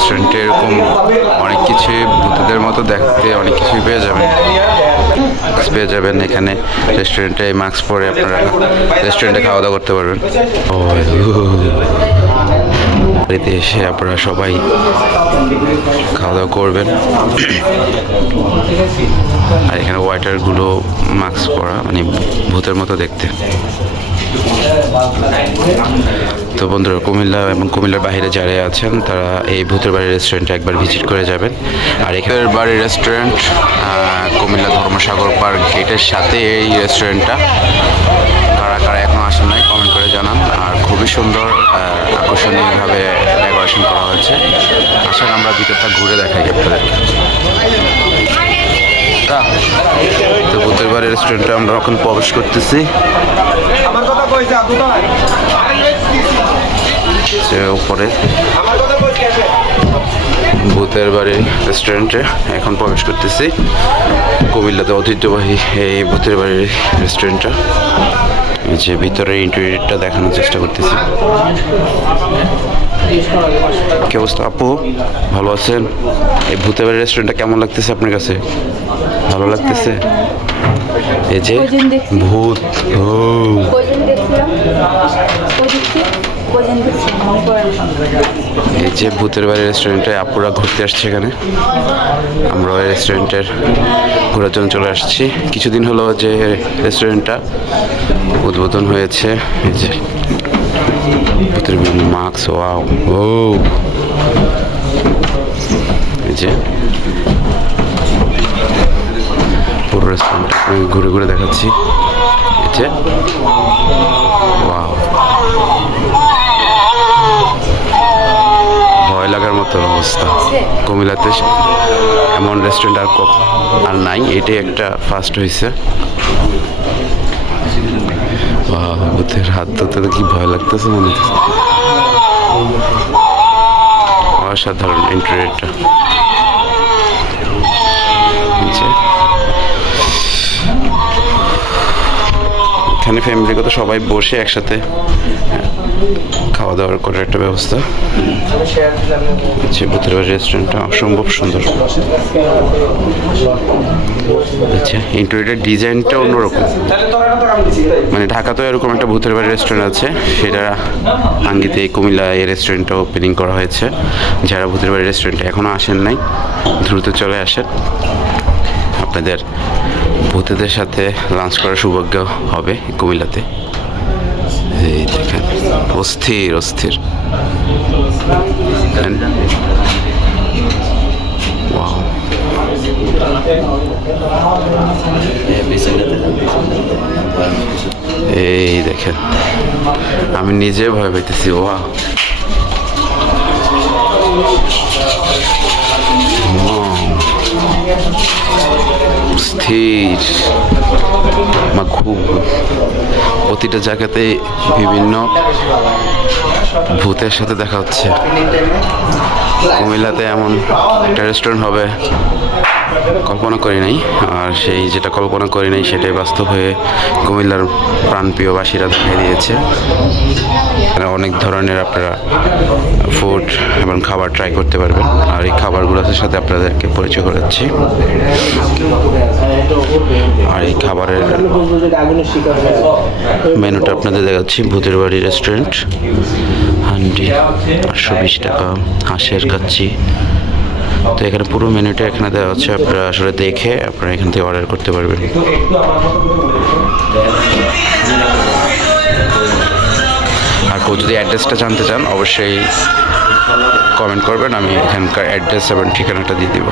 রেস্টুরেন্টে এরকম অনেক কিছু ভূতদের মতো দেখতে অনেক কিছুই পেয়ে যাবেন। পেয়ে যাবেন এখানে রেস্টুরেন্টে মাস্ক পরে আপনারা রেস্টুরেন্টে খাওয়া দাওয়া করতে পারবেন। বাড়িতে এসে আপনারা সবাই খাওয়া দাওয়া করবেন। আর এখানে ওয়াইটারগুলো মাস্ক পরা মানে ভূতের মতো দেখতে। তো বন্ধুরা, কুমিল্লা এবং কুমিল্লার বাইরে যারা আছেন, তারা এই ভূতের বাড়ি রেস্টুরেন্টে একবার ভিজিট করে যাবেন। আর এখানের বাড়ির রেস্টুরেন্ট কুমিল্লা ধর্মসাগর পার্ক গেটের সাথে এই রেস্টুরেন্টটা কারা কারা এখন আসেন নাই কমেন্ট করে জানান। আর খুবই সুন্দর আকর্ষণীয়ভাবে ডেকোরেশন করা হয়েছে। আসেন, আমরা ভিতরটা ঘুরে দেখাই আপনাদের তো ভূতের বাড়ি রেস্টুরেন্টে আমরা এখন প্রবেশ করতেছি। যে উপরে। ভূতের বাড়ি রেস্টুরেন্টে এখন প্রবেশ করতেছি। কুমিল্লাতে ঐতিহ্যবাহী এই ভূতের বাড়ির রেস্টুরেন্টটা এই যে ভিতরে ইন্টেরিয়রটা দেখানোর চেষ্টা করতেছি। কি অবস্থা আপু? ভালো আছেন? এই ভূতের বাড়ি রেস্টুরেন্টটা কেমন লাগতেছে আপনার কাছে? ভালো লাগতেছে? এই যে ভূত এই যে ভূতের বাড়ি রেস্টুরেন্টে আপুরা ঘুরতে আসছে এখানে। আমরা ওই রেস্টুরেন্টের ঘোরার জন্য চলে আসছি। কিছুদিন হলো যে রেস্টুরেন্টটা উদ্বোধন হয়েছে। এই যে ভূতের মাস্ক ওয়াও ও এই যে পুরো ঘুরে ঘুরে দেখাচ্ছি। এই ভয় লাগার মতো অবস্থা। কুমিল্লাতে এমন রেস্টুরেন্ট আর ক- আর নাই এটাই একটা ফার্স্ট হয়েছে ভূতের হাত ধরতে কি ভয় লাগতেছে মনে হচ্ছে। অসাধারণ ইন্টারনেটটা এখানে ফ্যামিলিগত সবাই বসে একসাথে খাওয়া দাওয়ার করার একটা ব্যবস্থা। হচ্ছে রেস্টুরেন্টটা অসম্ভব সুন্দর। আচ্ছা ইন্টেরিয়র ডিজাইনটা অন্যরকম। মানে ঢাকাতেও এরকম একটা ভূতের রেস্টুরেন্ট আছে, সেটা আঙ্গিতে কুমিল্লা এই রেস্টুরেন্টটা ওপেনিং করা হয়েছে। যারা ভূতের বাড়ি রেস্টুরেন্টে এখনও আসেন নাই, দ্রুত চলে আসেন। আপনাদের ভূতেদের সাথে লাঞ্চ করার সৌভাগ্য হবে কুমিল্লাতে। এই দেখেন, অস্থির অস্থির। এই দেখেন, আমি নিজে ভয় পাইতেছি ওয়া স্থির, বা খুব প্রতিটা জায়গাতে বিভিন্ন ভূতের সাথে দেখা হচ্ছে। কুমিল্লাতে এমন একটা রেস্টুরেন্ট হবে। কল্পনা করি নাই, আর সেই যেটা কল্পনা করি নাই সেটাই বাস্তব হয়ে কুমিল্লার প্রাণপ্রিয়বাসীরা দেখিয়ে দিয়েছে। অনেক ধরনের আপনারা ফুড এবং খাবার ট্রাই করতে পারবেন, আর এই খাবারগুলোর সাথে আপনাদেরকে পরিচয় করাচ্ছি। আর এই খাবারের মেনুটা আপনাদের দেখাচ্ছি ভূতের বাড়ি রেস্টুরেন্ট হান্ডি আটশো বিশ টাকা, হাঁসের কাচ্ছি তো এখানে পুরো মেনুটা এখানে দেওয়া হচ্ছে আপনারা আসলে দেখে আপনারা এখান থেকে অর্ডার করতে পারবেন। আর কেউ যদি অ্যাড্রেসটা জানতে চান, অবশ্যই কমেন্ট করবেন, আমি এখানকার অ্যাড্রেস এবং ঠিকানাটা দিয়ে দিব।